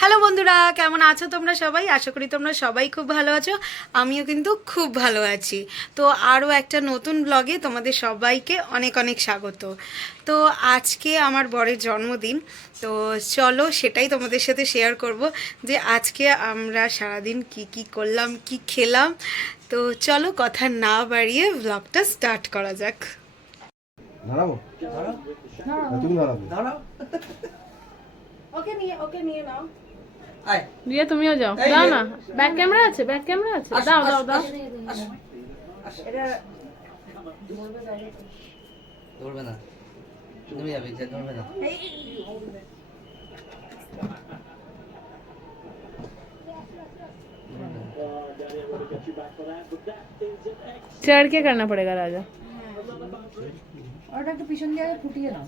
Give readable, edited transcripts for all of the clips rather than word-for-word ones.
Hello বন্ধুরা, কেমন আছো তোমরা সবাই? আশা করি তোমরা সবাই খুব ভালো আছো। আমিও কিন্তু খুব ভালো আছি। তো আরও একটা নতুন ব্লগে তোমাদের সবাইকে অনেক অনেক স্বাগত। তো আজকে আমার বরের জন্মদিন, তো চলো সেটাই তোমাদের সাথে শেয়ার করব যে আজকে আমরা সারাদিন কি কি করলাম, কি খেলাম। তো চলো কথা না বাড়িয়ে ব্লগটা স্টার্ট করা যাক। দাঁড়াবো, তুমি দাঁড়াবে। ওকে নিয়ে নাও। রিয়া তুমিও যাও, দাও না, ব্যাক ক্যামেরা আছে, ব্যাক ক্যামেরা আছে, দাও দাও দাও। ধরবে না, তুমি যাবে, ধরবে না। चढ़ के करना पड़ेगा राजा। और একটা পিছন দিয়ে ফুটিয়ে নাও।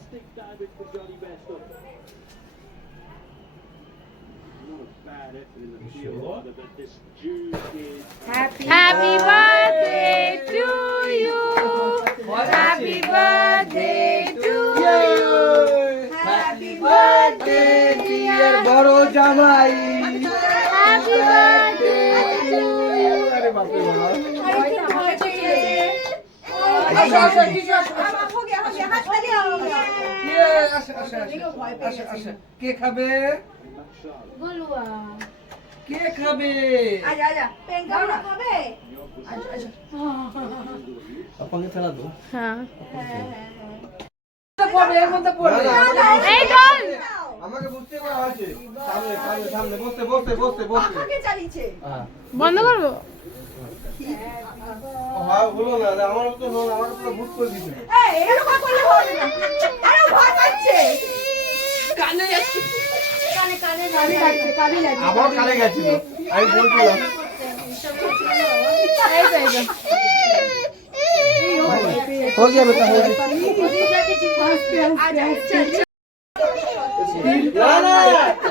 Happy birthday to you. Happy birthday to you. Happy birthday dear বড় জামাই। Happy birthday to you. আরে বাপ রে বাপ। কে খাবে? বলুয়া কে খাবে? আপনাকে খেলা তো। হ্যাঁ এই এই চল। আমাকে বুঝতে করা হয়েছে। সামনে সামনে সামনে বসতে বসতে বসতে বসতে। হ্যাঁ। বন্ধ করবো। ও হ্যাঁ বলো না, আমার তো নয়, আমাকে পুরো ভূত করে দিয়েছে। আমার কানে গেছিল, আমি বলছিলাম। এই তো, এই তো। हो गया बेटा, हो गया। না না,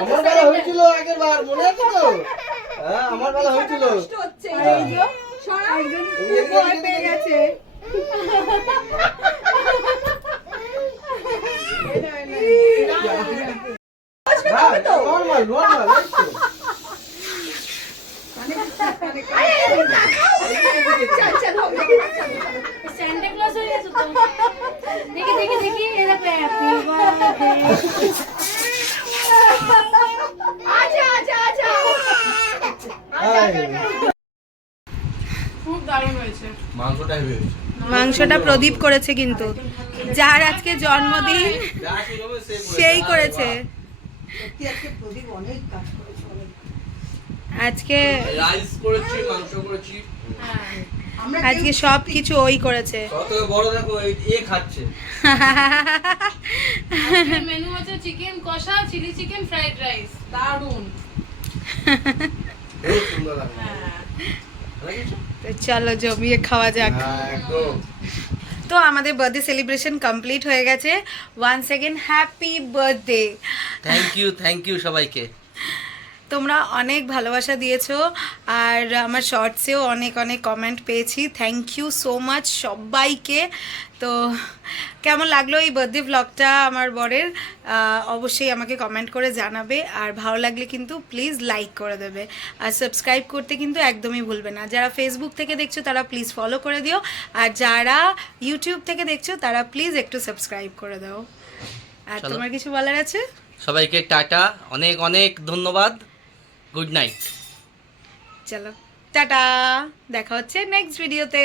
আমার বেলা হয়েছিল আগের বার, মনে আছে তো? হ্যাঁ, আমার বেলা হয়েছিল। নর্মাল নর্মাল सेंटा क्लॉज हो गया तो देखिए देखिए देखिए ये देखो हैप्पी बर्थडे आजा आजा आजा খুব দারুণ হয়েছে। মাংসটাই হয়েছে। মাংসটা প্রদীপ করেছে, কিন্তু যার আজকে জন্মদিন সেই করেছে। আজকে রাইস করেছি, মাংস করেছি। আজকে সব কিছু ওই করেছে। সবথেকে বড় দেখো, এ খাচ্ছে। মেনু আছে চিকেন কষা, চিলি চিকেন, ফ্রাইড রাইস। দারুণ। খুব সুন্দর লাগে। তো চলো জমিয়ে খাওয়া যাক। হ্যাঁ একদম। তো আমাদের বার্থডে সেলিব্রেশন কমপ্লিট হয়ে গেছে। Once again happy birthday. Thank you সবাইকে। তোমরা অনেক ভালোবাসা দিয়েছো, আর আমার শর্টসেও অনেক অনেক কমেন্ট পেয়েছি। থ্যাংক ইউ সো মাচ সবাইকে। তো কেমন লাগলো এই বার্থডে ব্লগটা আমার বরের, অবশ্যই আমাকে কমেন্ট করে জানাবে। আর ভালো লাগলে কিন্তু প্লিজ লাইক করে দেবে, আর সাবস্ক্রাইব করতে কিন্তু একদমই ভুলবে না। যারা ফেসবুক থেকে দেখছো তারা প্লিজ ফলো করে দিও, আর যারা ইউটিউব থেকে দেখছো তারা প্লিজ একটু সাবস্ক্রাইব করে দাও। আর তোমার কিছু বলার আছে? সবাইকে টাটা, অনেক অনেক ধন্যবাদ। Good night. চলো টাটা, দেখা হচ্ছে নেক্সট ভিডিওতে।